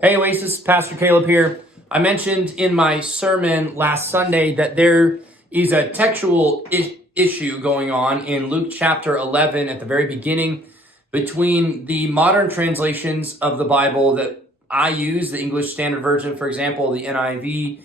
Hey Oasis, Pastor Caleb here. I mentioned in my sermon last Sunday that there is a textual issue going on in Luke chapter 11 at the very beginning between the modern translations of the Bible that I use, the English Standard Version, for example, the NIV,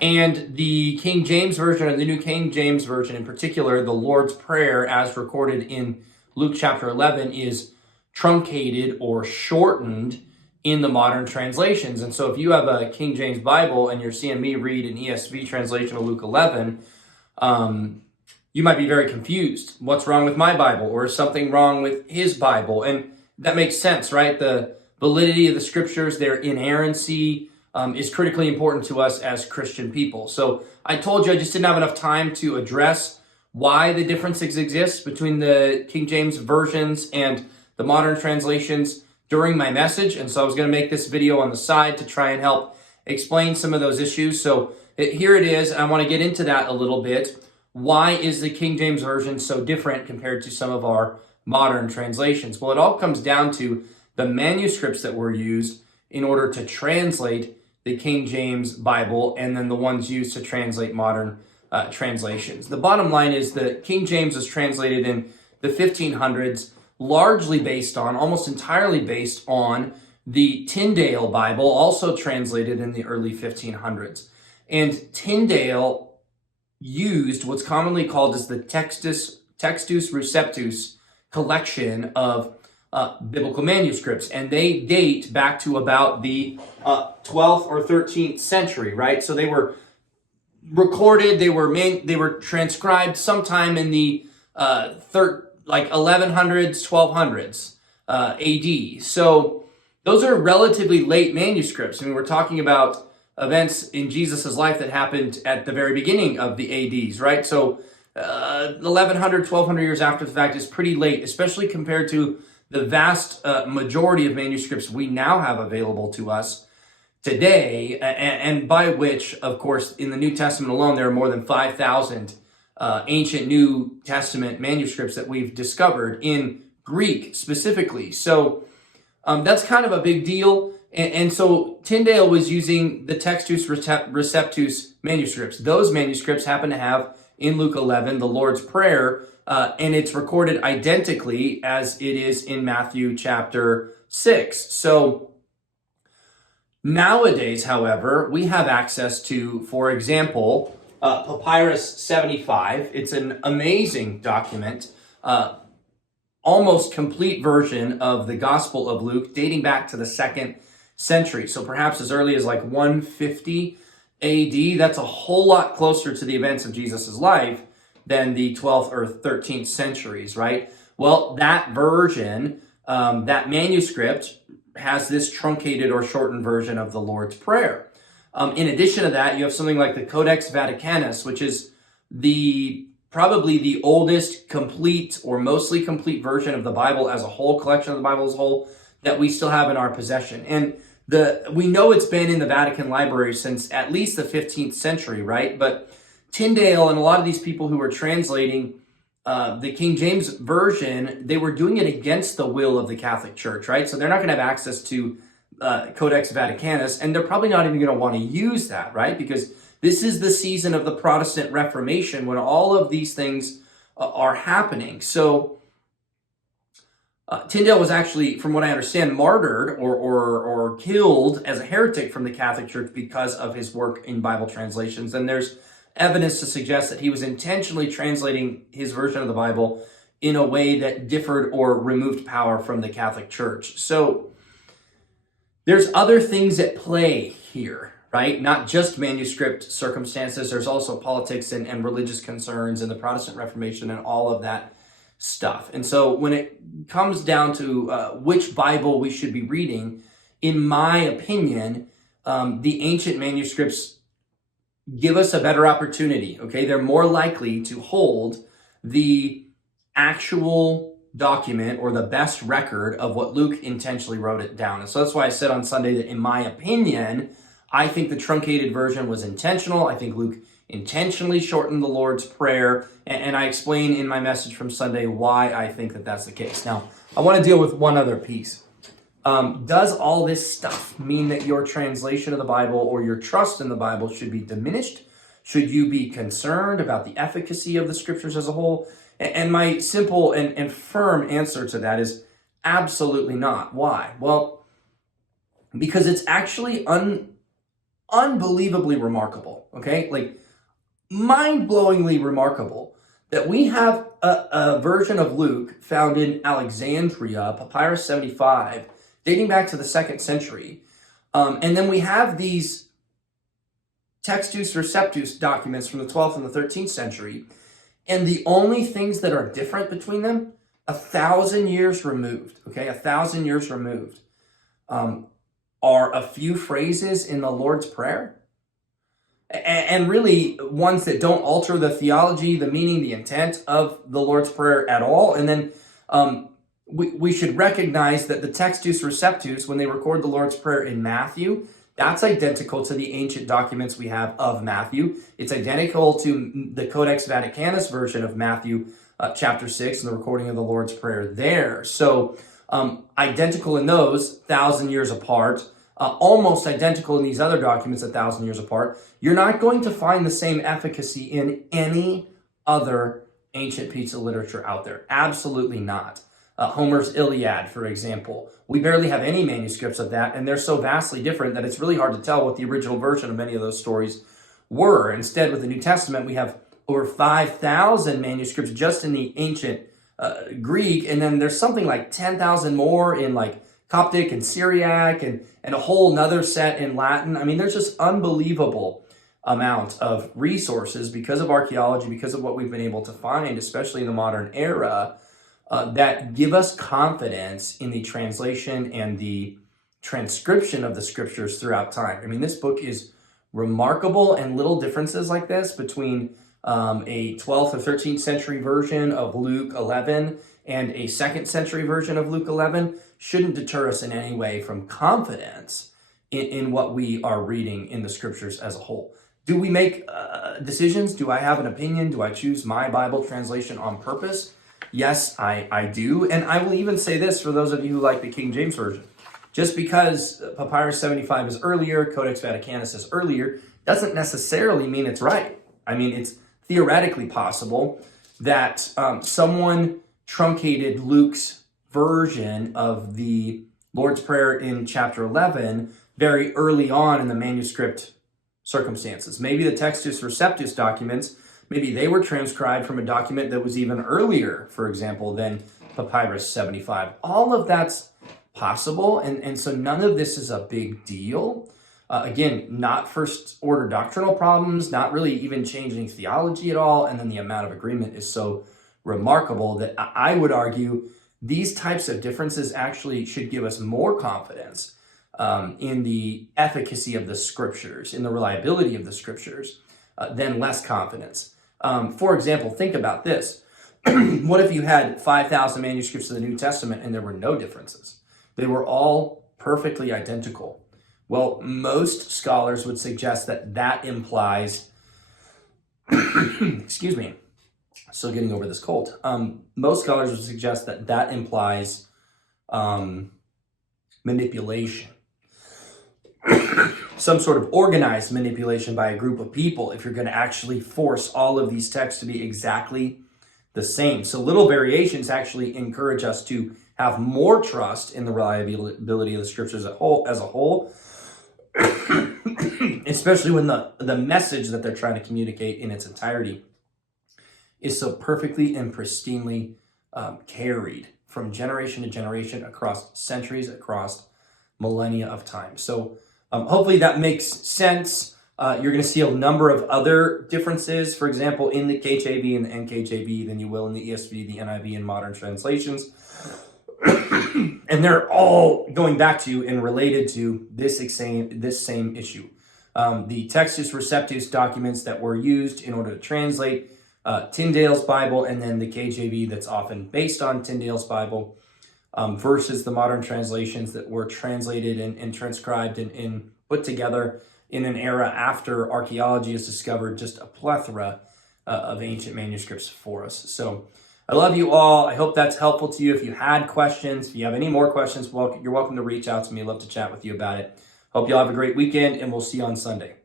and the King James Version, and the New King James Version in particular. The Lord's Prayer, as recorded in Luke chapter 11, is truncated or shortened in the modern translations. And so if you have a King James Bible and you're seeing me read an ESV translation of Luke 11, you might be very confused. What's wrong with my Bible? Or is something wrong with his Bible? And that makes sense, right? The validity of the scriptures, their inerrancy, is critically important to us as Christian people. So I told you I just didn't have enough time to address why the differences exist between the King James versions and the modern translations during my message. And so I was going to make this video on the side to try and help explain some of those issues. So here it is. I want to get into that a little bit. Why is the King James Version so different compared to some of our modern translations? Well, it all comes down to the manuscripts that were used in order to translate the King James Bible and then the ones used to translate modern translations. The bottom line is that King James was translated in the 1500s, largely based on, almost entirely based on, the Tyndale Bible, also translated in the early 1500s. And Tyndale used what's commonly called as the Textus Receptus collection of biblical manuscripts, and they date back to about the 12th or 13th century, right? So they were recorded, they were transcribed sometime in the 1100s, 1200s AD. So those are relatively late manuscripts. I mean, we're talking about events in Jesus' life that happened at the very beginning of the ADs, right? So 1100, 1200 years after the fact is pretty late, especially compared to the vast majority of manuscripts we now have available to us today, and by which, of course, in the New Testament alone, there are more than 5,000 ancient New Testament manuscripts that we've discovered in Greek specifically. So that's kind of a big deal. And so Tyndale was using the Textus Receptus manuscripts. Those manuscripts happen to have in Luke 11 the Lord's Prayer, and it's recorded identically as it is in Matthew chapter 6. So nowadays, however, we have access to, for example, Papyrus 75. It's an amazing document, almost complete version of the Gospel of Luke, dating back to the 2nd century. So perhaps as early as like 150 AD. That's a whole lot closer to the events of Jesus' life than the 12th or 13th centuries, right? Well, that version, that manuscript, has this truncated or shortened version of the Lord's Prayer. In addition to that, you have something like the Codex Vaticanus, which is probably the oldest complete or mostly complete version of the Bible as a whole, collection of the Bible as a whole, that we still have in our possession. And we know it's been in the Vatican Library since at least the 15th century, right? But Tyndale and a lot of these people who were translating the King James Version, they were doing it against the will of the Catholic Church, right? So they're not going to have access to Codex Vaticanus, and they're probably not even going to want to use that, right? Because this is the season of the Protestant Reformation when all of these things are happening. So Tyndale was actually, from what I understand, martyred or killed as a heretic from the Catholic Church because of his work in Bible translations. And there's evidence to suggest that he was intentionally translating his version of the Bible in a way that differed or removed power from the Catholic Church. So there's other things at play here, right? Not just manuscript circumstances. There's also politics and religious concerns and the Protestant Reformation and all of that stuff. And so when it comes down to which Bible we should be reading, in my opinion, the ancient manuscripts give us a better opportunity, okay? They're more likely to hold the actual document or the best record of what Luke intentionally wrote it down. And so that's why I said on Sunday that in my opinion, I think the truncated version was intentional. I think Luke intentionally shortened the Lord's Prayer, and I explain in my message from Sunday why I think that that's the case. Now, I want to deal with one other piece. Does all this stuff mean that your translation of the Bible or your trust in the Bible should be diminished? Should you be concerned about the efficacy of the scriptures as a whole? And my simple and firm answer to that is absolutely not. Why? Well, because it's actually unbelievably remarkable, okay? Like, mind-blowingly remarkable that we have a version of Luke found in Alexandria, Papyrus 75, dating back to the 2nd century. And then we have these Textus Receptus documents from the 12th and the 13th century. And the only things that are different between them, 1,000 years removed, okay, 1,000 years removed, are a few phrases in the Lord's Prayer. And really ones that don't alter the theology, the meaning, the intent of the Lord's Prayer at all. And then we should recognize that the Textus Receptus, when they record the Lord's Prayer in Matthew, that's identical to the ancient documents we have of Matthew. It's identical to the Codex Vaticanus version of Matthew chapter 6 and the recording of the Lord's Prayer there. So identical in those, 1,000 years apart. Almost identical in these other documents, 1,000 years apart. You're not going to find the same efficacy in any other ancient piece of literature out there. Absolutely not. Homer's Iliad, for example. We barely have any manuscripts of that, and they're so vastly different that it's really hard to tell what the original version of many of those stories were. Instead, with the New Testament, we have over 5,000 manuscripts just in the ancient Greek, and then there's something like 10,000 more in like Coptic and Syriac, and a whole nother set in Latin. I mean, there's just unbelievable amount of resources because of archaeology, because of what we've been able to find, especially in the modern era, that give us confidence in the translation and the transcription of the scriptures throughout time. I mean, this book is remarkable, and little differences like this between a 12th or 13th century version of Luke 11 and a 2nd century version of Luke 11 shouldn't deter us in any way from confidence in what we are reading in the scriptures as a whole. Do we make decisions? Do I have an opinion? Do I choose my Bible translation on purpose? Yes, I do. And I will even say this for those of you who like the King James Version. Just because Papyrus 75 is earlier, Codex Vaticanus is earlier, doesn't necessarily mean it's right. I mean, it's theoretically possible that someone truncated Luke's version of the Lord's Prayer in chapter 11 very early on in the manuscript circumstances. Maybe the Textus Receptus documents, maybe they were transcribed from a document that was even earlier, for example, than Papyrus 75. All of that's possible, and so none of this is a big deal. Again, not first order doctrinal problems, not really even changing theology at all, and then the amount of agreement is so remarkable that I would argue these types of differences actually should give us more confidence in the efficacy of the scriptures, in the reliability of the scriptures, than less confidence. For example, think about this. What if you had 5,000 manuscripts of the New Testament and there were no differences? They were all perfectly identical. Well, most scholars would suggest that that implies, excuse me, still getting over this cold. Most scholars would suggest that that implies manipulation. Some sort of organized manipulation by a group of people if you're going to actually force all of these texts to be exactly the same. So little variations actually encourage us to have more trust in the reliability of the scriptures as a whole, especially when the message that they're trying to communicate in its entirety is so perfectly and pristinely carried from generation to generation across centuries, across millennia of time. So hopefully that makes sense. You're going to see a number of other differences, for example, in the KJV and the NKJV than you will in the ESV, the NIV, and modern translations. And they're all going back to and related to this same issue. The Textus Receptus documents that were used in order to translate Tyndale's Bible, and then the KJV that's often based on Tyndale's Bible, versus the modern translations that were translated and transcribed and put together in an era after archaeology has discovered just a plethora of ancient manuscripts for us. So I love you all. I hope that's helpful to you. If you had questions, if you have any more questions, you're welcome to reach out to me. I'd love to chat with you about it. Hope you all have a great weekend, and we'll see you on Sunday.